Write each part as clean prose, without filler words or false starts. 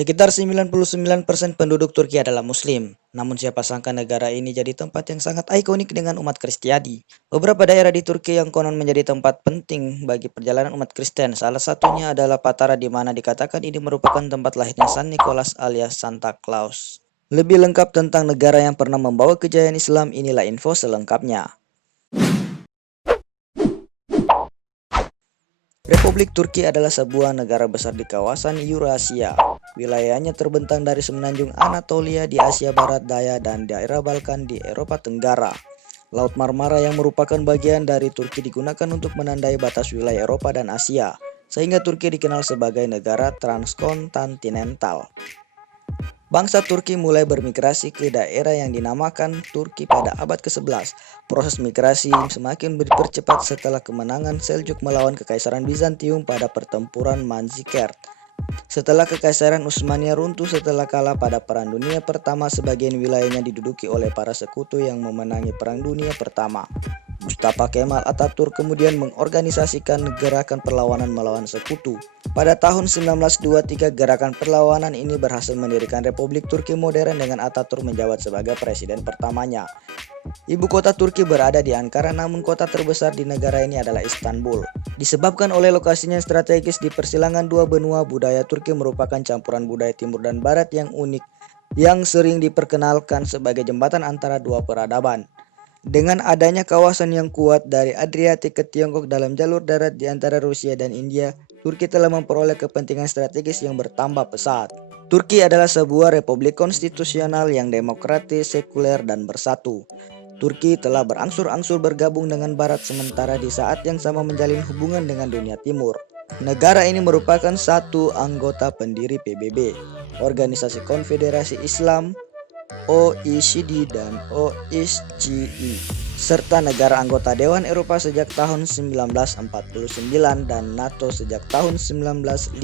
Sekitar 99% penduduk Turki adalah Muslim. Namun siapa sangka negara ini jadi tempat yang sangat ikonik dengan umat Kristiani. Beberapa daerah di Turki yang konon menjadi tempat penting bagi perjalanan umat Kristen. Salah satunya adalah Patara di mana dikatakan ini merupakan tempat lahirnya San Nicholas alias Santa Claus. Lebih lengkap tentang negara yang pernah membawa kejayaan Islam, inilah info selengkapnya. Republik Turki adalah sebuah negara besar di kawasan Eurasia. Wilayahnya terbentang dari semenanjung Anatolia di Asia Barat Daya dan daerah Balkan di Eropa Tenggara. Laut Marmara yang merupakan bagian dari Turki digunakan untuk menandai batas wilayah Eropa dan Asia, sehingga Turki dikenal sebagai negara transkontinental. Bangsa Turki mulai bermigrasi ke daerah yang dinamakan Turki pada abad ke-11. Proses migrasi semakin dipercepat setelah kemenangan Seljuk melawan Kekaisaran Bizantium pada pertempuran Manzikert. Setelah Kekaisaran Utsmania runtuh setelah kalah pada Perang Dunia Pertama, sebagian wilayahnya diduduki oleh para sekutu yang memenangi Perang Dunia Pertama. Mustafa Kemal Atatürk kemudian mengorganisasikan gerakan perlawanan melawan sekutu. Pada tahun 1923, gerakan perlawanan ini berhasil mendirikan Republik Turki modern dengan Atatürk menjabat sebagai presiden pertamanya. Ibu kota Turki berada di Ankara, namun kota terbesar di negara ini adalah Istanbul. Disebabkan oleh lokasinya strategis di persilangan dua benua, budaya Turki merupakan campuran budaya timur dan barat yang unik, yang sering diperkenalkan sebagai jembatan antara dua peradaban. Dengan adanya kawasan yang kuat dari Adriatik ke Tiongkok dalam jalur darat di antara Rusia dan India, Turki telah memperoleh kepentingan strategis yang bertambah pesat. Turki adalah sebuah republik konstitusional yang demokratis, sekuler, dan bersatu. Turki telah berangsur-angsur bergabung dengan Barat sementara di saat yang sama menjalin hubungan dengan dunia timur. Negara ini merupakan satu anggota pendiri PBB, Organisasi Konfederasi Islam, OECD dan OSCE, serta negara anggota Dewan Eropa sejak tahun 1949 dan NATO sejak tahun 1952.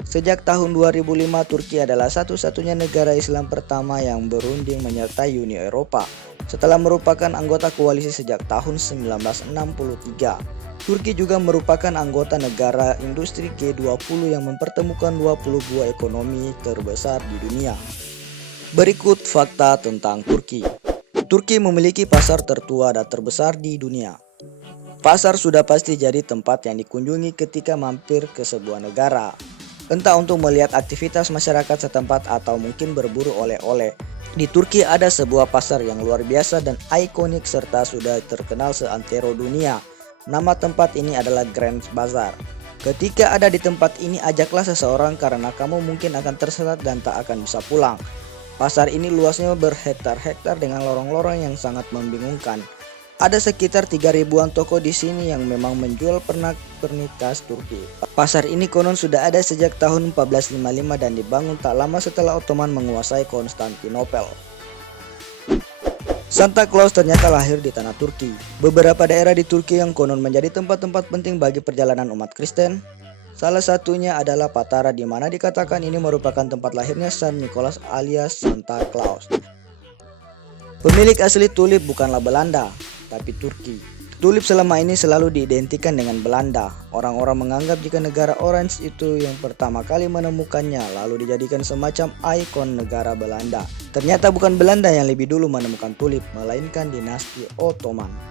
Sejak tahun 2005, Turki adalah satu-satunya negara Islam pertama yang berunding menyertai Uni Eropa, setelah merupakan anggota koalisi sejak tahun 1963. Turki juga merupakan anggota negara industri G20 yang mempertemukan 20 buah ekonomi terbesar di dunia. Berikut fakta tentang Turki. Turki memiliki pasar tertua dan terbesar di dunia. Pasar sudah pasti jadi tempat yang dikunjungi ketika mampir ke sebuah negara, entah untuk melihat aktivitas masyarakat setempat atau mungkin berburu oleh-oleh. Di Turki ada sebuah pasar yang luar biasa dan ikonik serta sudah terkenal seantero dunia. Nama tempat ini adalah Grand Bazaar. Ketika ada di tempat ini, ajaklah seseorang karena kamu mungkin akan tersesat dan tak akan bisa pulang. Pasar ini luasnya berhektar-hektar dengan lorong-lorong yang sangat membingungkan. Ada sekitar 3.000-an toko di sini yang memang menjual pernak-pernik khas Turki. Pasar ini konon sudah ada sejak tahun 1455 dan dibangun tak lama setelah Ottoman menguasai Konstantinopel. Santa Claus ternyata lahir di tanah Turki. Beberapa daerah di Turki yang konon menjadi tempat-tempat penting bagi perjalanan umat Kristen. Salah satunya adalah Patara, di mana dikatakan ini merupakan tempat lahirnya San Nicholas alias Santa Claus. Pemilik asli tulip bukanlah Belanda, tapi Turki. Tulip selama ini selalu diidentikan dengan Belanda. Orang-orang menganggap jika negara Orange itu yang pertama kali menemukannya, lalu dijadikan semacam ikon negara Belanda. Ternyata bukan Belanda yang lebih dulu menemukan tulip, melainkan dinasti Ottoman.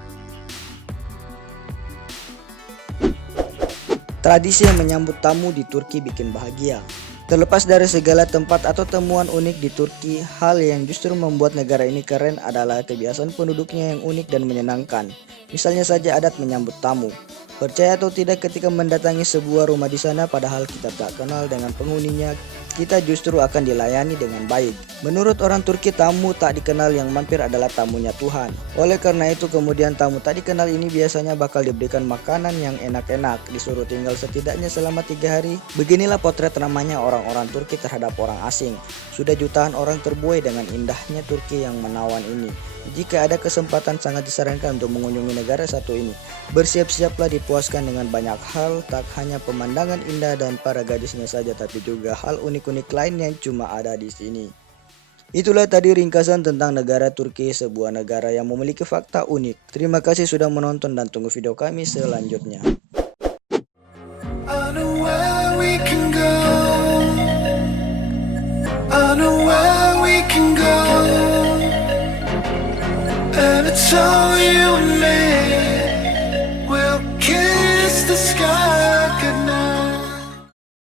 Tradisi yang menyambut tamu di Turki bikin bahagia. Terlepas dari segala tempat atau temuan unik di Turki, hal yang justru membuat negara ini keren adalah kebiasaan penduduknya yang unik dan menyenangkan. Misalnya saja adat menyambut tamu. Percaya atau tidak, ketika mendatangi sebuah rumah di sana padahal kita tak kenal dengan penghuninya, kita justru akan dilayani dengan baik. Menurut orang Turki, tamu tak dikenal yang mampir adalah tamunya Tuhan. Oleh karena itu, kemudian tamu tak dikenal ini biasanya bakal diberikan makanan yang enak-enak, disuruh tinggal setidaknya selama 3 hari. Beginilah potret ramahnya orang-orang Turki terhadap orang asing. Sudah jutaan orang terbuai dengan indahnya Turki yang menawan ini. Jika ada kesempatan, sangat disarankan untuk mengunjungi negara satu ini. Bersiap-siaplah dipuaskan dengan banyak hal, tak hanya pemandangan indah dan para gadisnya saja, tapi juga hal unik-unik lain yang cuma ada di sini. Itulah tadi ringkasan tentang negara Turki, sebuah negara yang memiliki fakta unik. Terima kasih sudah menonton dan tunggu video kami selanjutnya. I know where we can go. So you and me,